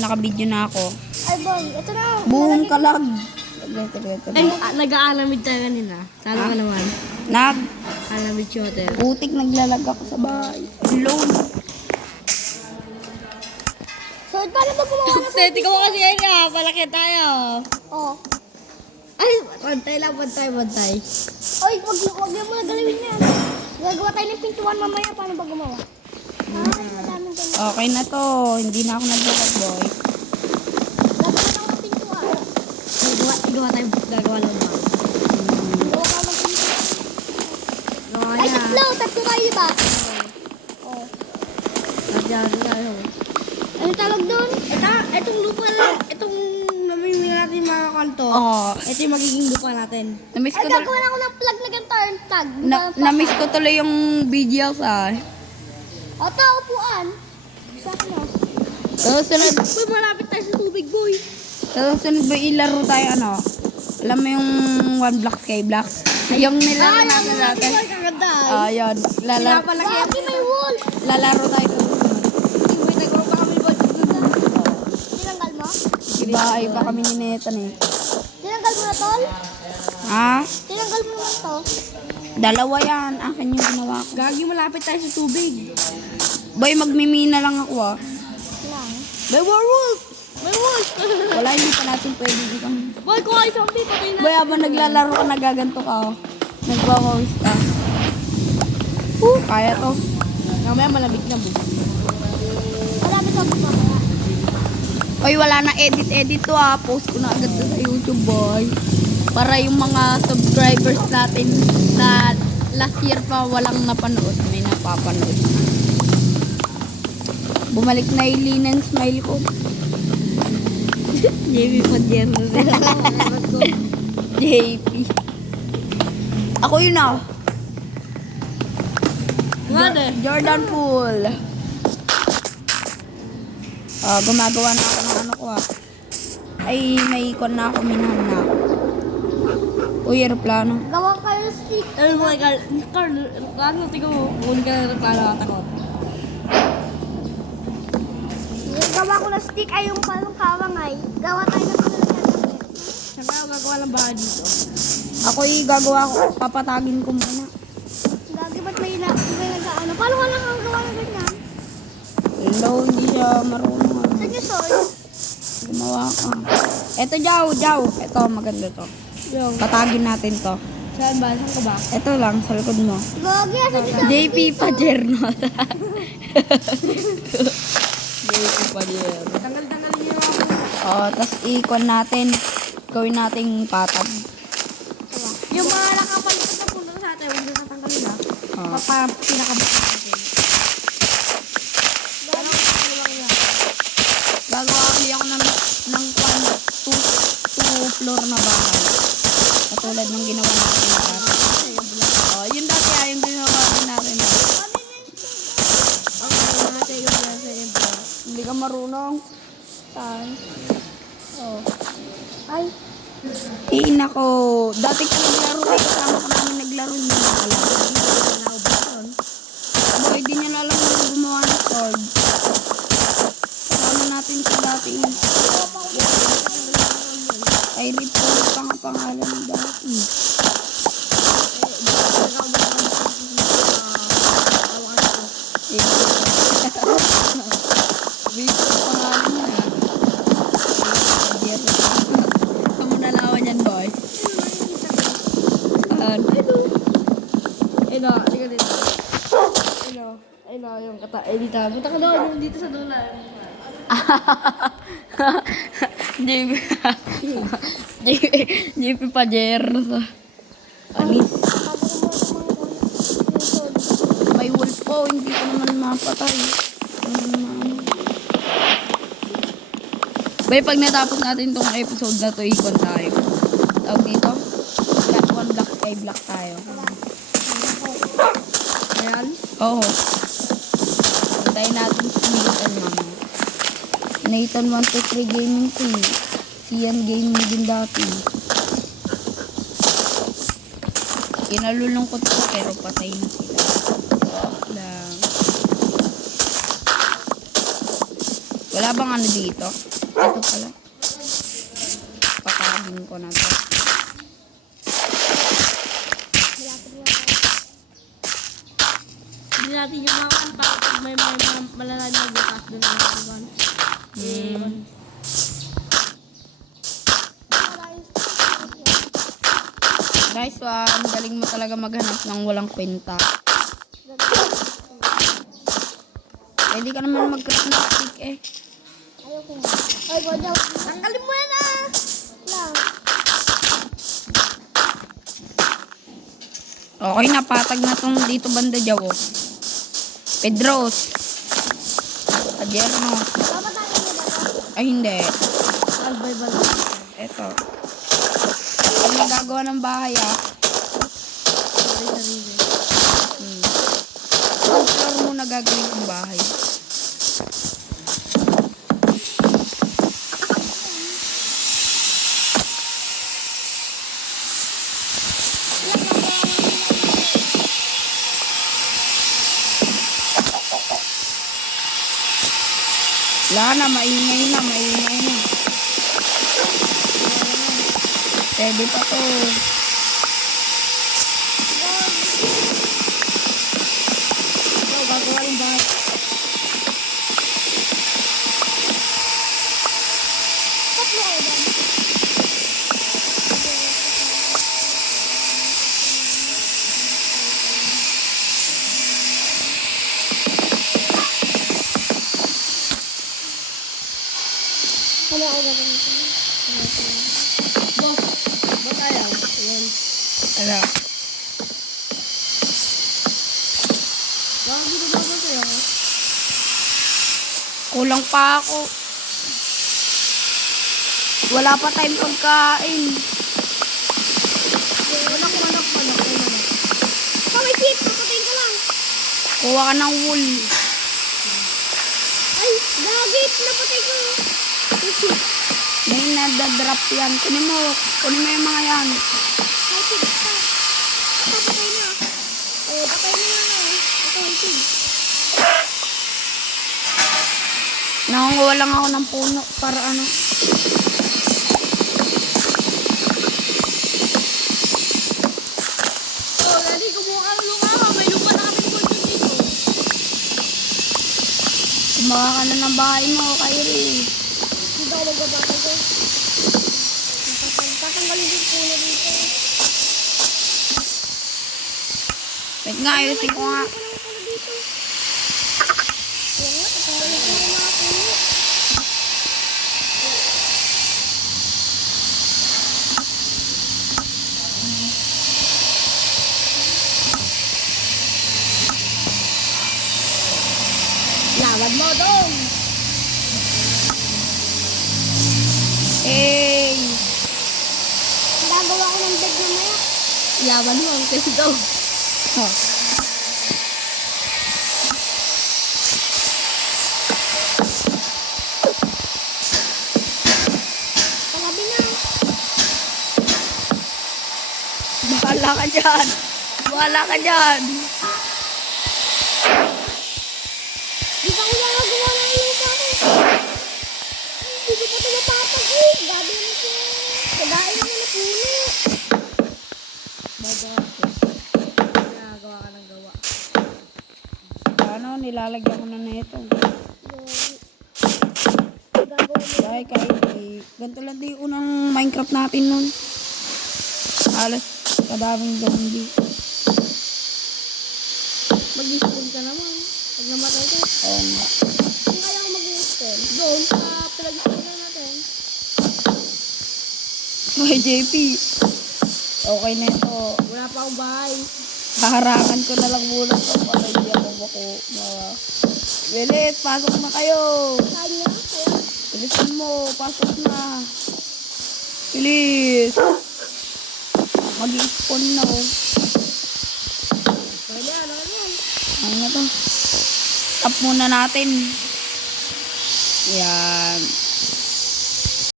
Naka-video na ako. Ay, boy, ito na. Buong kalag. Ay, nag-aalamid tayo kanina. Salo ka naman. Alamid shooter. Putik naglalag ako sa bahay. Alone. So, paano ba gumawa ng Seti ko kasi ngayon ah. Palaki tayo. Oh. Ay, bantay lang. Bantay. Oy, wag mo na galawin yan. Gagawa tayo ng pintuan mamaya. Paano ba gumawa? Ay, madaming ganyan. Okay na to. Hindi na ako naglalag, boy. Gagawa tayo ng pintuan. Gagawa lang ba? Gagawa ka ng pintuan. Gawa Ay, niya. tatlo tayo ba? Oh. Nagyari tayo. Ano tawag doon? Itong lupa lang. Itong namimili natin mga kanto. Oo. Ito yung magiging lupa natin. Namiss Ay, ko tuloy. gagawa na ako ng plug na ganito. Tag. Namiss ko tuloy yung videos ah. O, ito, upuan. Sa akin, oh. Susunod. Uy, malapit tayo sa tubig, boy. Susunod ba ilaro tayo ano? Alam mo yung one block sky block? Yung nilaro natin dati. Ay, kaganda. Ayun. Pinapalaki Bakit may wall? Lalaro tayo sa susunod. Uy, nagawa pa kami ba? Tinanggal mo? Iba kami ni Netan eh. Tinanggal mo na, tol? Ha? Tinanggal mo naman to. Dalawa yan. Akin yung ginawa ko. Gagi, malapit tayo sa tubig. Boy, magmimina lang ako ah. Lang. May werewolf! May wolf! Wala, hindi pa natin pwede dito. Boy, kung ay zombie, patay na. Boy, habang naglalaro ka, nagaganto ka oh. Nagwawawis ka. Kaya to. Mamaya malamig na, boy. Malapit ako pa kaya. Oy, wala na edit to ah. Post ko na agad to sa YouTube, boy. Para yung mga subscribers natin na last year pa walang napanood, may napapanood na. Bumalik na yung linen smile ko. JB pa dyan. JP. Ako yun ah. Ngade. Jordan Poole. Gumagawa na ako ng ano ko ah. Ay, may ikon na ako, minahan na ako. Uy, aeroplano. Gawa kayo ng stick. Oh my God. Carl, tingnan mo. Kung ka na para takot. Gawa ko ng stick ay yung parang kawangay. Gawa tayo ng pinagkakabit. Siyempre ako gagawa ng bahay dito. Ako yung gagawa ko, papatagin ko muna. Gagi, ba't may nag-ano? Paano ka lang ang gawa ng ganyan? Hello, hindi siya marunong. ah. Saan yung soy? Gumawa ka. Eto, Jaw. Eto, maganda to. Yung. Patagin natin to. Saan ba? Saan ka ba? Eto lang, sa likod mo. Gagi, asan yung soy? JP Pajerno. JP Pajerno. Tanggal-tanggalin niyo ako. Tapos ikon natin. Gawin nating patag. Yung mga nakapalitan na punta sa atin, huwag nyo tatanggalin na. Oh. Para pinakabukas natin. Gagawa kami ako ng two floor na bahay. Katulad ng ginawa natin dati. Yun dati yung ginawa natin. Ang mga sa iyo sa iyo. Hindi ka marunong. Saan? Ay, Nako. Dati ka naglaro eh. Kasama ka namin naglaro. Hindi na alam. Boy, di niya na alam na gumawa ng sword. Kasama natin sa dati. Ay, report pa nga pangalan ng dati. Report pangalan niya. Kamu nalawan yan, boy. Saan? Ino, liga dito. Ino, yung kata, dito. Punta ka doon, yung dito sa dulan. JP Pajerno. Anis. May wolf po, hindi ko naman mapatay. Bay, pag natapos natin tong episode na to, ikon tayo. Tawag dito? One block, sky block tayo. Ayan. Oo. Tayo natin si Nathan, mama. Nathan 123 Gaming Queen. Sian Gaming din dati. Kinalulungkot ko pero patay na sila. Lang. Wala bang ano dito? Ito pala. Pakagin ko na to. Malapit na tayo. Hindi natin yung makan para pag may malalan na bukas doon na natin. Guys, ang galing mo talaga maghanap ng walang kwenta. Pwede ka naman mag-craft ng stick eh. Ayoko nga. Ay, Gojo. Tanggalin mo yan ah! Lang. Okay na, patag na tong dito banda Jawo. Pedros. Adierno. Dapat tayo na ba ito? Ay, hindi. Albay-bal. Eto. Pag nagagawa ng bahay Sarili. Ang floor muna gagawin ng bahay. Wala na, maingay na. Pwede pa to. Ikaw, gagawa yung bahay. Tatlo kayo ba? Ano ako gagawin ito? Boss, ba kaya? Ayan. Ala. Bakit dito ba sa'yo? Kulang pa ako. Wala pa tayong pagkain. Manok. Ikaw may chip! Papatayin ka lang! Kuha ka ng wool. Ay! Gagit! Napatay ko! May chip! May nadadrop yan. Kunin mo yung mga yan. May chip pa! Papatay na! Oh, patay na nga eh! Ito may chip! Nangunguha lang ako ng puno para ano. Oh, dali, kumuha ka ng lupa. May lupa na kami kung dito. Kumaha ka na ng bahay mo, Kyrie. Hindi ako magbabakal ko. Tatanggalin din puno dito. Wait nga, ayusin ko nga. Puno dito. Ayan nga, tatanggalin ko yung mga puno. Lawan mo dong. Hey! Gagawa ko ng bed mamaya. Lawan mo ang kasi daw. Oh. Pagabi na. Bahala ka dyan. Bahala ka dyan. Di ba ko gagawa ng lupa ko? Hindi ko pa ito mapapag eh. Gabi na siya. Kadain naman na puno. Nagawa ka ng gawa. Ano, nilalagyan ko na ito. Gagawa mo. Dahil Kyrie, ganito lang din yung unang Minecraft natin nun. Alas, kadaming zombie. Mag-spawn ka naman. Pag namatay ka. Oo nga. Kung kaya ko mag-i-spawn. Doon sa pinag-spawnan natin. May JP. Okay na ito. Wala pa akong bahay. Haharangan ko na lang muna ito para hindi ako Bilis, pasok na kayo. Saan niya? Kaya? Bilisan mo, pasok na. Bilis. Mag-i-spawn na oh. Pwede ano yan. Ano na to? Tap muna natin. Yan.